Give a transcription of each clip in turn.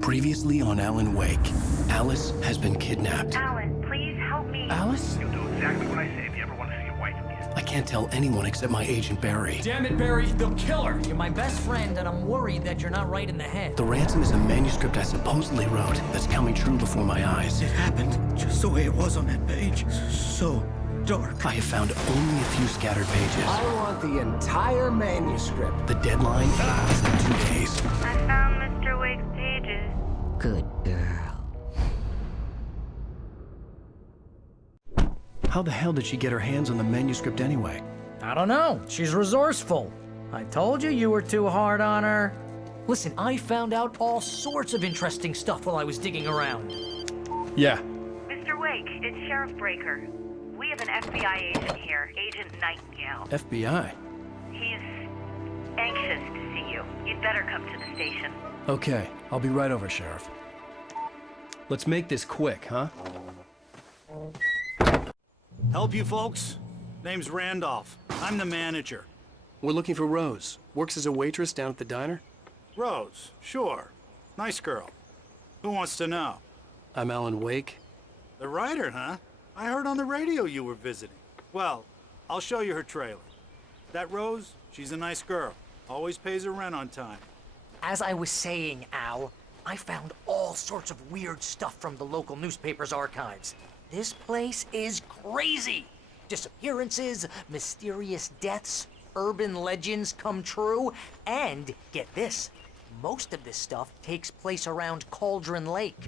Previously on Alan Wake, Alice has been kidnapped. Alan, please help me. Alice? You'll do exactly what I say if you ever want to see your wife again. I can't tell anyone except my agent Barry. Damn it, Barry, they'll kill her! You're my best friend, and I'm worried that you're not right in the head. The ransom is a manuscript I supposedly wrote that's coming true before my eyes. It happened just the way it was on that page. So dark. I have found only a few scattered pages. I want the entire manuscript. The deadline is in 2 days. I found Mr. Wake's pages. Good girl. How the hell did she get her hands on the manuscript anyway? I don't know. She's resourceful. I told you you were too hard on her. Listen, I found out all sorts of interesting stuff while I was digging around. Yeah. Mr. Wake, it's Sheriff Breaker. We have an FBI agent here, Agent Nightingale. FBI? He's anxious to see you. You'd better come to the station. Okay, I'll be right over, Sheriff. Let's make this quick, huh? Help you folks? Name's Randolph. I'm the manager. We're looking for Rose. Works as a waitress down at the diner. Rose, sure. Nice girl. Who wants to know? I'm Alan Wake. The writer, huh? I heard on the radio you were visiting. Well, I'll show you her trailer. That Rose, she's a nice girl. Always pays her rent on time. As I was saying, Al, I found all sorts of weird stuff from the local newspaper's archives. This place is crazy. Disappearances, mysterious deaths, urban legends come true, and get this, most of this stuff takes place around Cauldron Lake.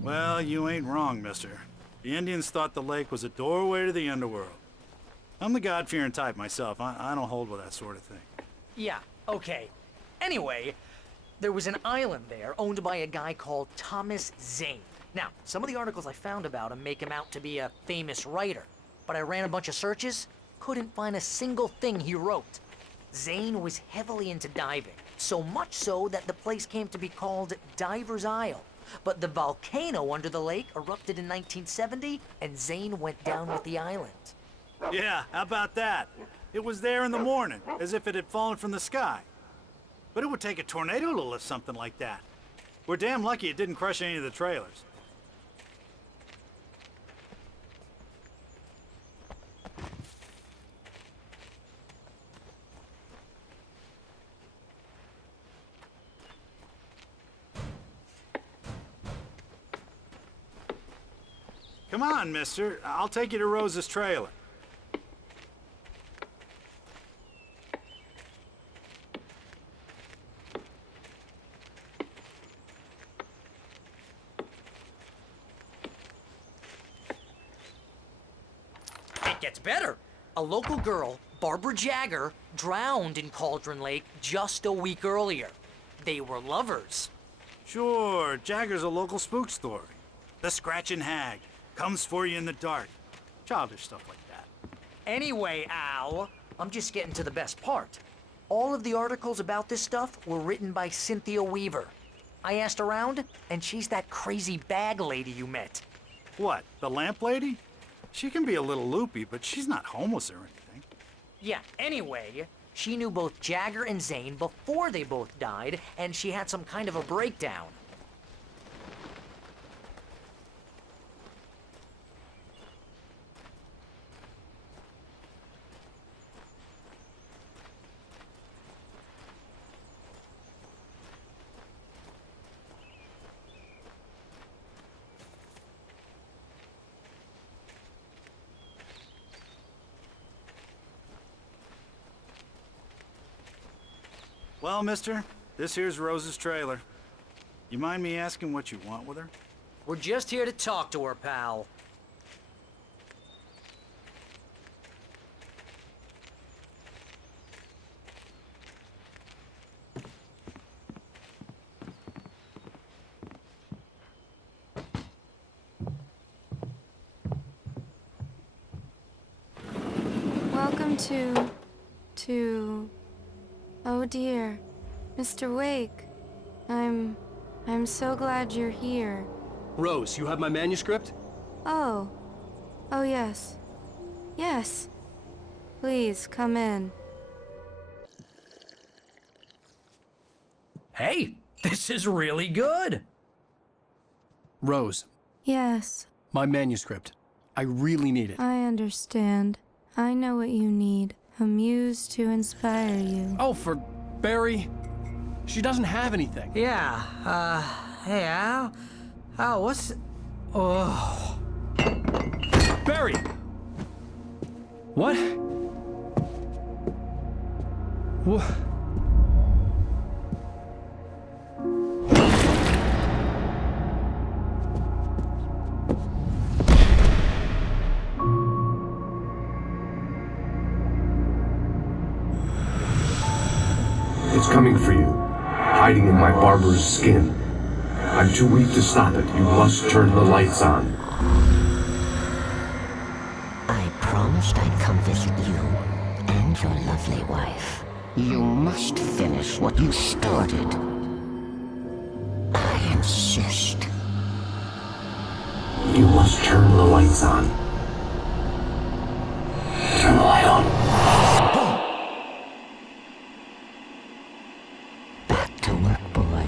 Well, you ain't wrong, mister. The Indians thought the lake was a doorway to the underworld. I'm the God-fearing type myself. I don't hold with that sort of thing. Yeah, okay. Anyway, there was an island there owned by a guy called Thomas Zane. Now, some of the articles I found about him make him out to be a famous writer, but I ran a bunch of searches, couldn't find a single thing he wrote. Zane was heavily into diving, so much so that the place came to be called Diver's Isle. But the volcano under the lake erupted in 1970, and Zane went down with the island. Yeah, how about that? It was there in the morning, as if it had fallen from the sky. But it would take a tornado to lift something like that. We're damn lucky it didn't crush any of the trailers. Come on, mister. I'll take you to Rose's trailer. It gets better. A local girl, Barbara Jagger, drowned in Cauldron Lake just a week earlier. They were lovers. Sure, Jagger's a local spook story. The Scratching Hag. Comes for you in the dark. Childish stuff like that. Anyway, Al, I'm just getting to the best part. All of the articles about this stuff were written by Cynthia Weaver. I asked around, and she's that crazy bag lady you met. What, the lamp lady? She can be a little loopy, but she's not homeless or anything. Yeah, anyway, she knew both Jagger and Zane before they both died, and she had some kind of a breakdown. Well, mister, this here's Rose's trailer. You mind me asking what you want with her? We're just here to talk to her, pal. Welcome to... Oh dear, Mr. Wake. I'm so glad you're here. Rose, you have my manuscript? Oh. Oh yes. Yes. Please, come in. Hey, this is really good. Rose, Yes, my manuscript. I really need it. I understand. I know what you need. A muse to inspire you. Oh, for Barry? She doesn't have anything. Yeah, hey, Al? Al, what's... Oh... Barry! What? What? It's coming for you, hiding in my barber's skin. I'm too weak to stop it. You must turn the lights on. I promised I'd come visit you and your lovely wife. You must finish what you started. I insist. You must turn the lights on. Turn the light on. Back to work, boy.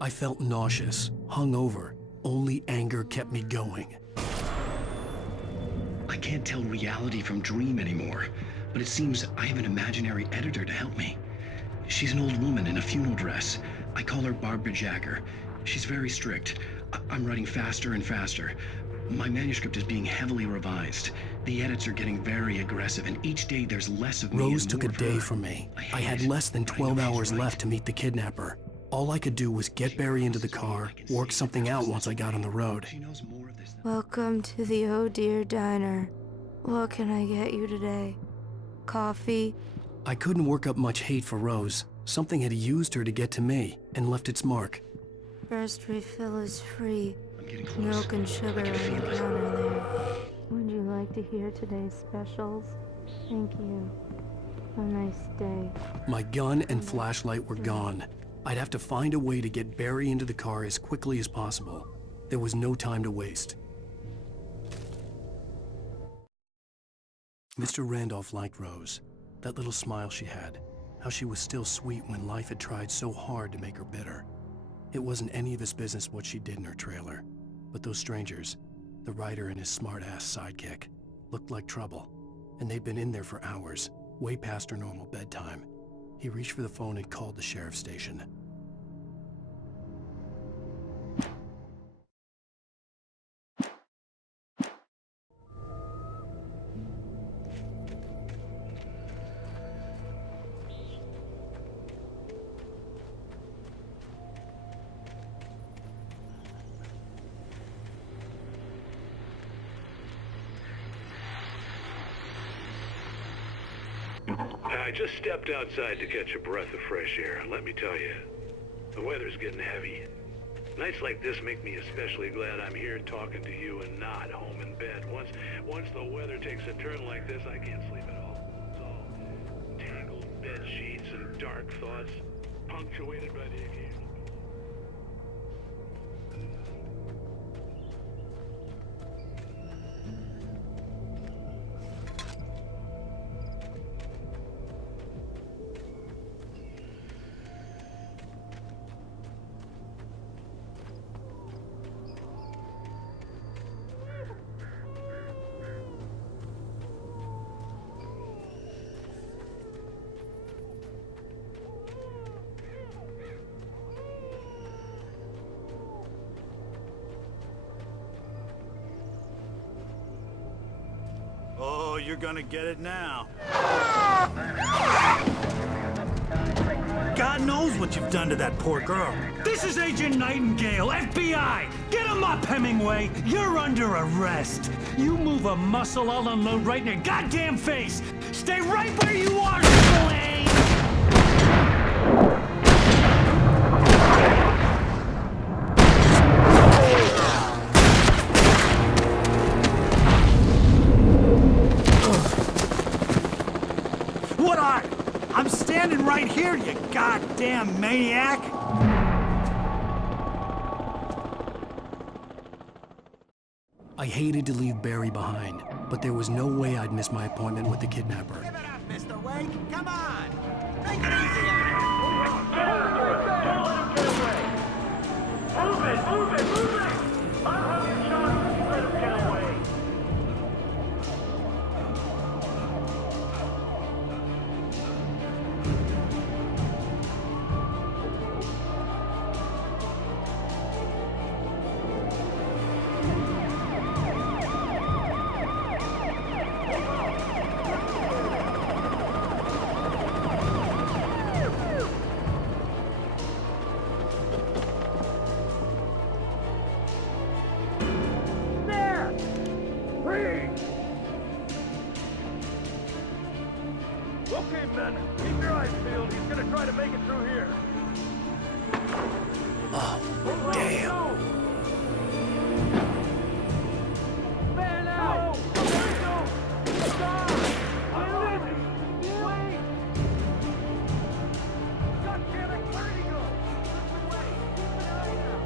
I felt nauseous, hungover. Only anger kept me going. I can't tell reality from dream anymore, but it seems I have an imaginary editor to help me. She's an old woman in a funeral dress. I call her Barbara Jagger. She's very strict. I'm writing faster and faster. My manuscript is being heavily revised. The edits are getting very aggressive, and each day there's less of me. Rose took a day from me. I had less than 12 hours left to meet the kidnapper. All I could do was get Barry into the car, work something out once I got on the road. Welcome to the Oh Dear Diner. What can I get you today? Coffee? I couldn't work up much hate for Rose. Something had used her to get to me and left its mark. First refill is free. I'm getting close. Milk and sugar on the counter there. Would you like to hear today's specials? Thank you. Have a nice day. My gun and flashlight were gone. I'd have to find a way to get Barry into the car as quickly as possible. There was no time to waste. Mr. Randolph liked Rose. That little smile she had. How she was still sweet when life had tried so hard to make her bitter. It wasn't any of his business what she did in her trailer. But those strangers, the writer and his smart-ass sidekick, looked like trouble. And they'd been in there for hours, way past her normal bedtime. He reached for the phone and called the sheriff's station. I just stepped outside to catch a breath of fresh air, and let me tell you, the weather's getting heavy. Nights like this make me especially glad I'm here talking to you and not home in bed. Once the weather takes a turn like this, I can't sleep at all. It's all tangled bed sheets and dark thoughts, punctuated by the occasional... Oh, you're gonna get it now. God knows what you've done to that poor girl. This is Agent Nightingale, FBI! Get him up, Hemingway! You're under arrest! You move a muscle, I'll unload right in your goddamn face! Stay right where you are, Slane! I'm standing right here, you goddamn maniac! I hated to leave Barry behind, but there was no way I'd miss my appointment with the kidnapper. Give it up, Mr. Wake. Come on. Make it easy on him. Move it! Move it! Move it! I'll have you shot if you let him get away. Okay, men, keep your eyes peeled. He's gonna try to make it through here. Oh, damn. Man out! Stop! Wait! God damn it, where did he go? This way! Keep an eye out!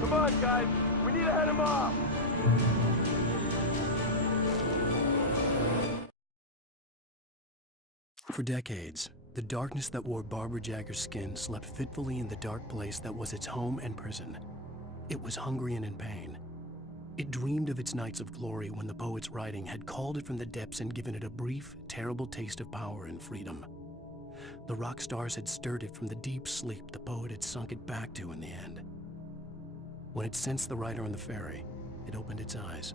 Come on, guys. We need to head him off. For decades, the darkness that wore Barbara Jagger's skin slept fitfully in the dark place that was its home and prison. It was hungry and in pain. It dreamed of its nights of glory when the poet's writing had called it from the depths and given it a brief, terrible taste of power and freedom. The rock stars had stirred it from the deep sleep the poet had sunk it back to in the end. When it sensed the rider on the ferry, it opened its eyes.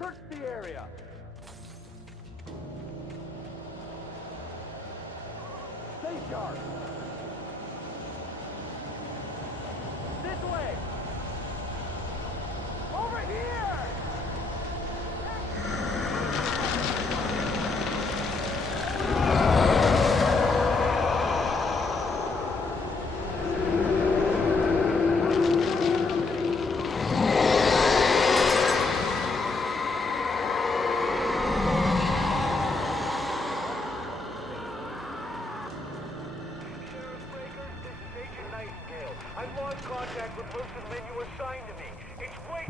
Search the area. Stay sharp. This way. Over here.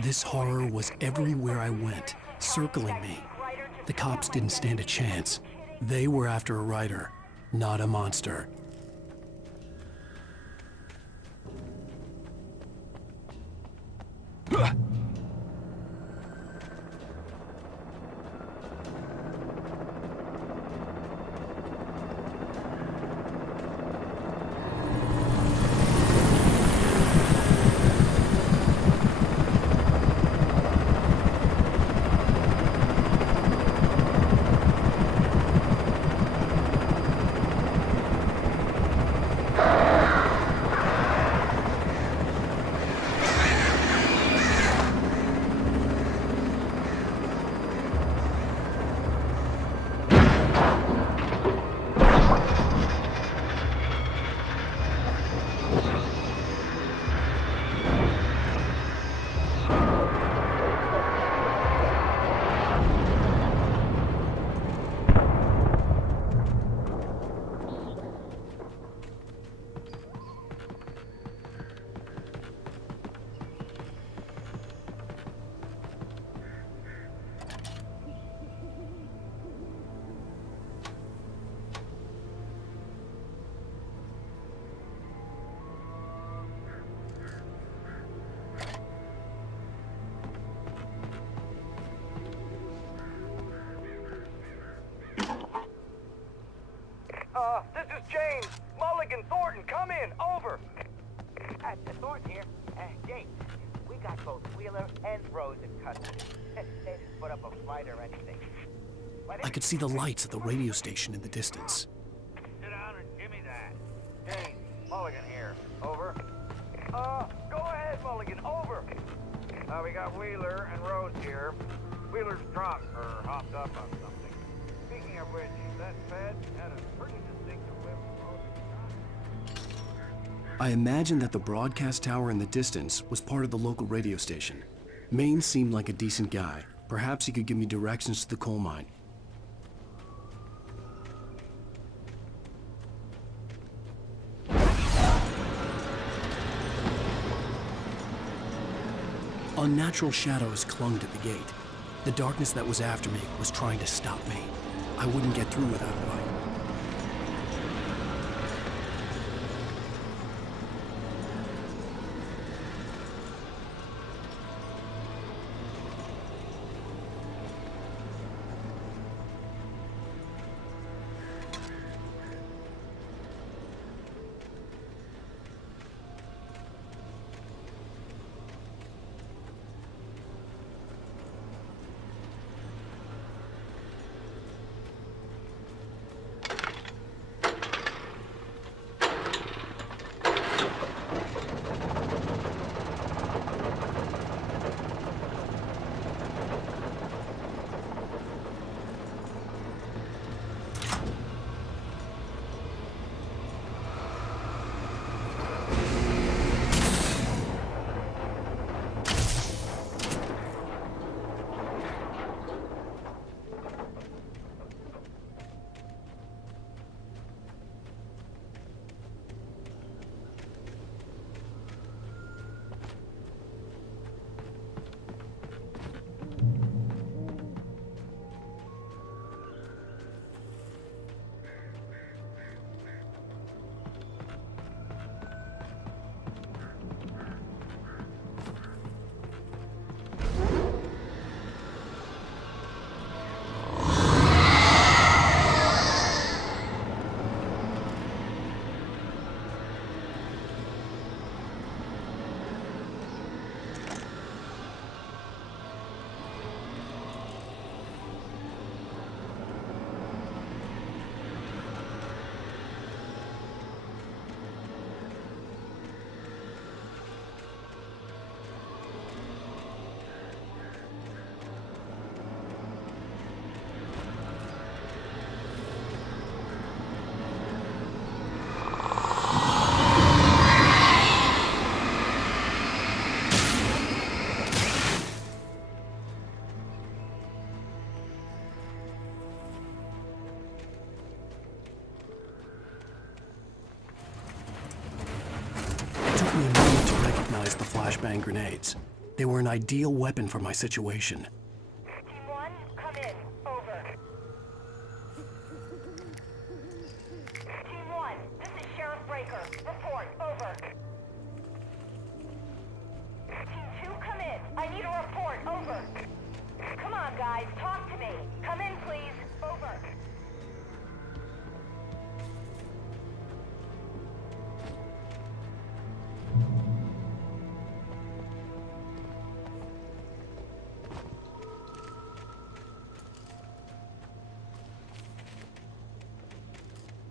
This horror was everywhere I went, circling me. The cops didn't stand a chance. They were after a writer, not a monster. Mulligan, Thornton, come in. Over. Thornton here. Jake, we got both Wheeler and Rose in custody. They didn't put up a fight or anything. I could see the lights at the radio station in the distance. Sit down and give me that. James, Mulligan here. Over. Go ahead, Mulligan. Over. We got Wheeler and Rose here. Wheeler's drunk or hopped up on something. Speaking of which, that Fed had a pretty distinctive whip. I imagined that the broadcast tower in the distance was part of the local radio station. Maine seemed like a decent guy. Perhaps he could give me directions to the coal mine. Unnatural shadows clung to the gate. The darkness that was after me was trying to stop me. I wouldn't get through without a light. The flashbang grenades. They were an ideal weapon for my situation. Team 1, come in. Over. Team 1, this is Sheriff Breaker. Report. Over. Team 2, come in. I need a report. Over. Come on, guys. Talk to me. Come in, please. Over.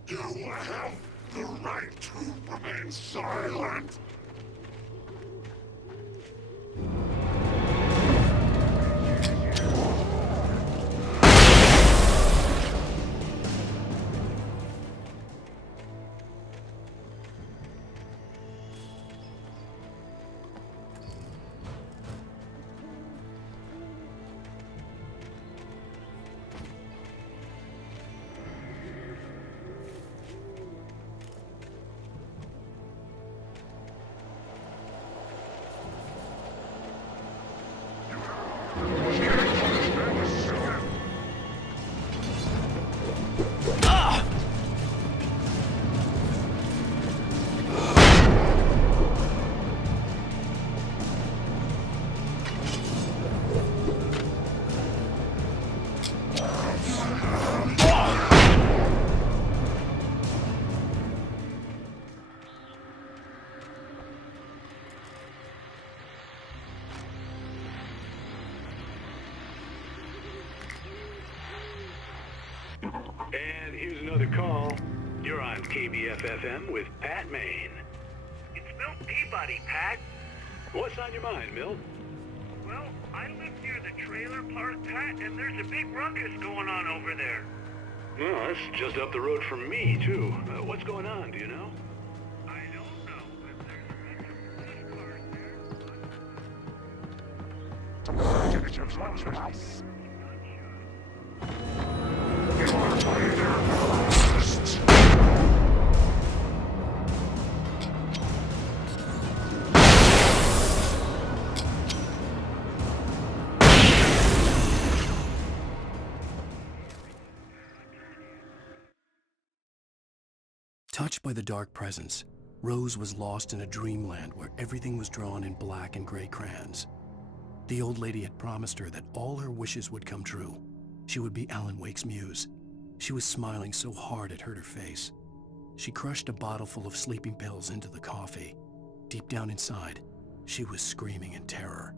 You have the right to remain silent. the call. You're on KBF-FM with Pat Maine. It's Milt Peabody, Pat. What's on your mind, Milt? Well, I live near the trailer park, Pat, and there's a big ruckus going on over there. Well, that's just up the road from me, too. What's going on, do you know? I don't know, but there's a bunch of police cars there. Touched by the dark presence, Rose was lost in a dreamland where everything was drawn in black and gray crayons. The old lady had promised her that all her wishes would come true. She would be Alan Wake's muse. She was smiling so hard it hurt her face. She crushed a bottle full of sleeping pills into the coffee. Deep down inside, she was screaming in terror.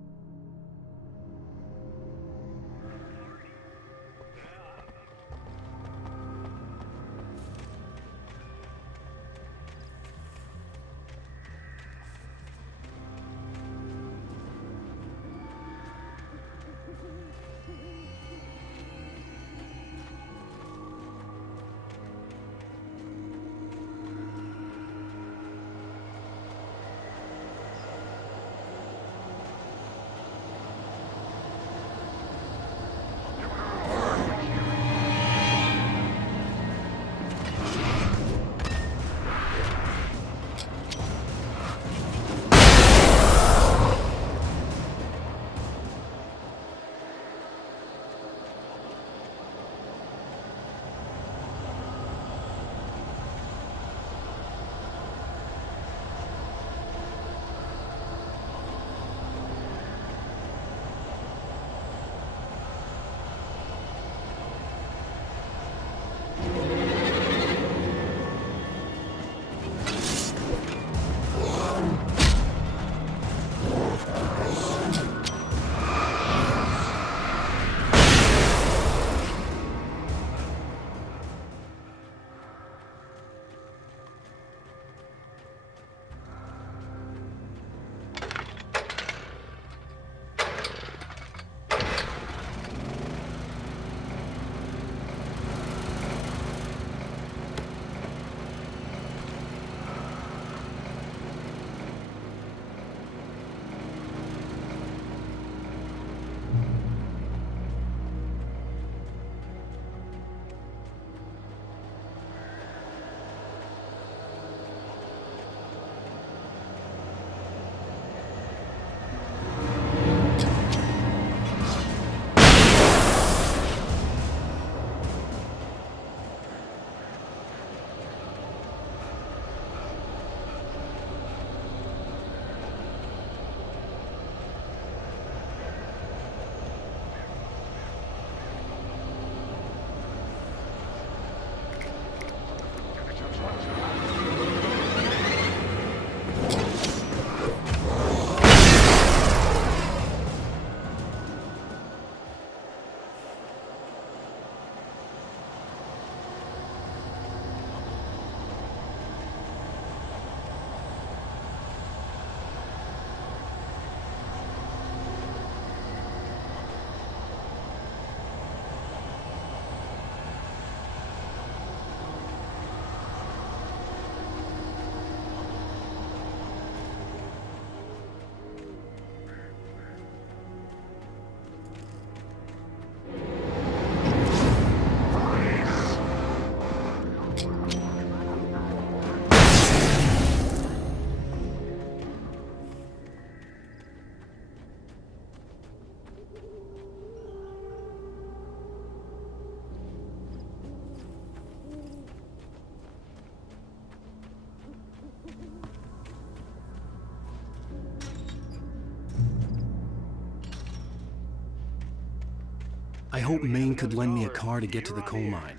I hoped Maine could lend me a car to get to the coal mine.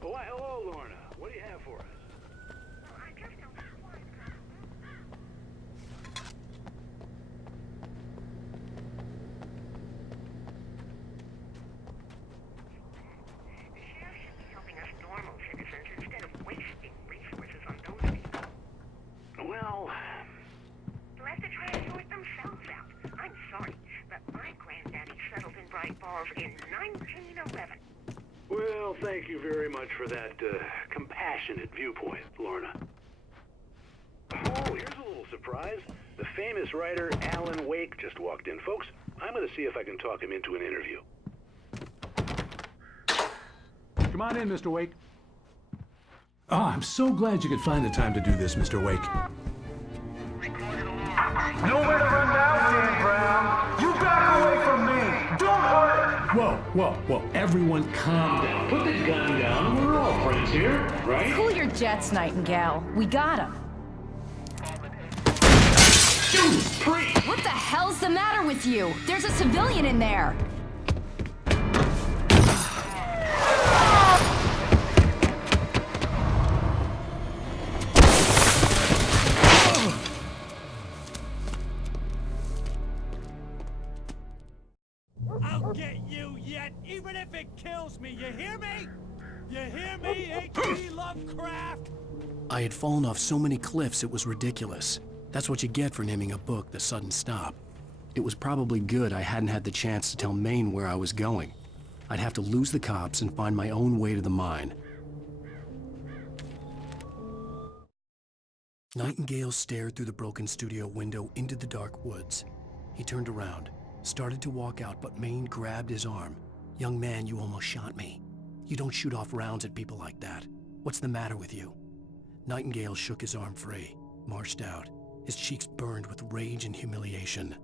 Why, hello, Lorna. What do you have for us? of in 1911. Well, thank you very much for that compassionate viewpoint, Lorna. Oh, here's a little surprise. The famous writer Alan Wake just walked in. Folks, I'm going to see if I can talk him into an interview. Come on in, Mr. Wake. Oh, I'm so glad you could find the time to do this, Mr. Wake. Nowhere to run now, Dan Brown. You back away from me. Don't hurt. Whoa. Everyone calm down. Put the gun down. We're all friends here, right? Cool your jets, Nightingale. We got him. Judas Priest! What the hell's the matter with you? There's a civilian in there. I'll get you yet, even if it kills me. You hear me? You hear me, H.P. Lovecraft? I had fallen off so many cliffs it was ridiculous. That's what you get for naming a book The Sudden Stop. It was probably good I hadn't had the chance to tell Maine where I was going. I'd have to lose the cops and find my own way to the mine. Nightingale stared through the broken studio window into the dark woods. He turned around, started to walk out, but Maine grabbed his arm. "Young man, you almost shot me. You don't shoot off rounds at people like that. What's the matter with you?" Nightingale shook his arm free, marched out. His cheeks burned with rage and humiliation.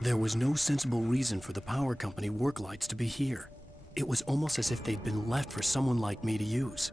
There was no sensible reason for the power company work lights to be here. It was almost as if they'd been left for someone like me to use.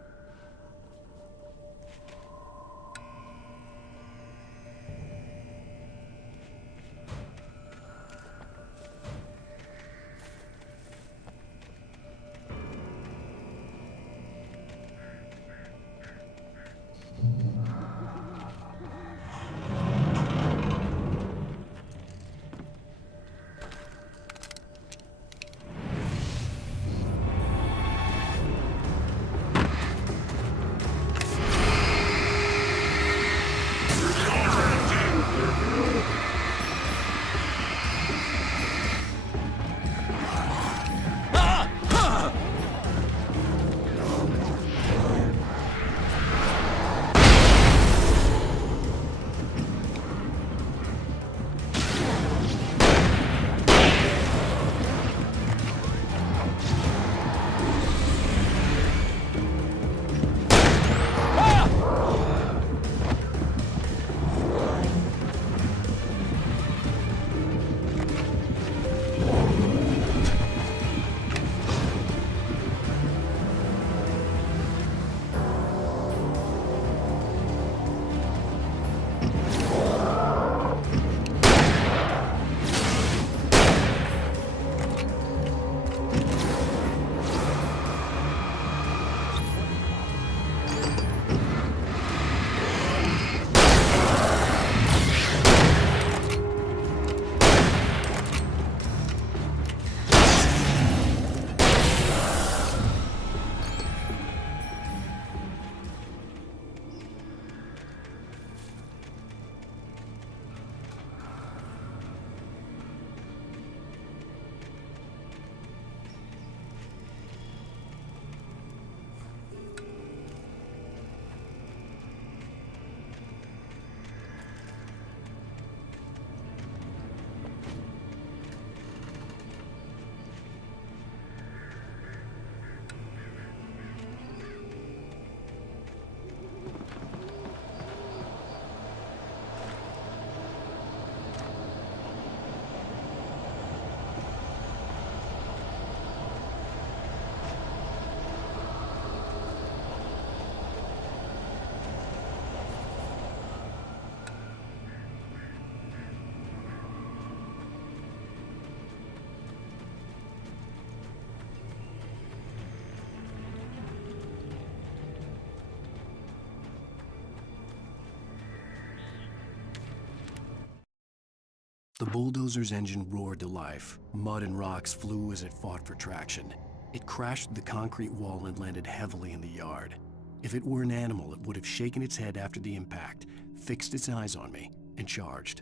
The bulldozer's engine roared to life. Mud and rocks flew as it fought for traction. It crashed through the concrete wall and landed heavily in the yard. If it were an animal, it would have shaken its head after the impact, fixed its eyes on me, and charged.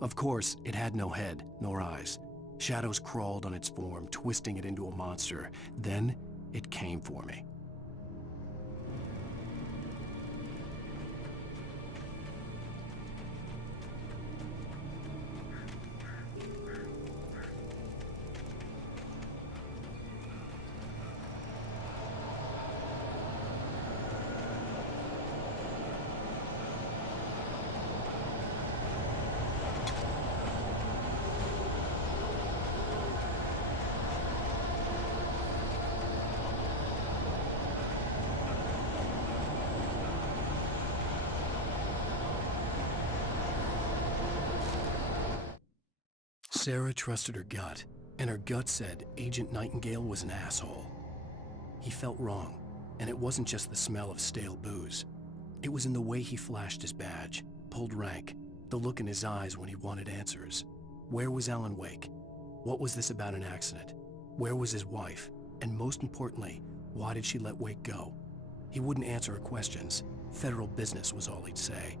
Of course, it had no head, nor eyes. Shadows crawled on its form, twisting it into a monster. Then, it came for me. Sarah trusted her gut, and her gut said Agent Nightingale was an asshole. He felt wrong, and it wasn't just the smell of stale booze. It was in the way he flashed his badge, pulled rank, the look in his eyes when he wanted answers. Where was Alan Wake? What was this about an accident? Where was his wife? And most importantly, why did she let Wake go? He wouldn't answer her questions. Federal business was all he'd say.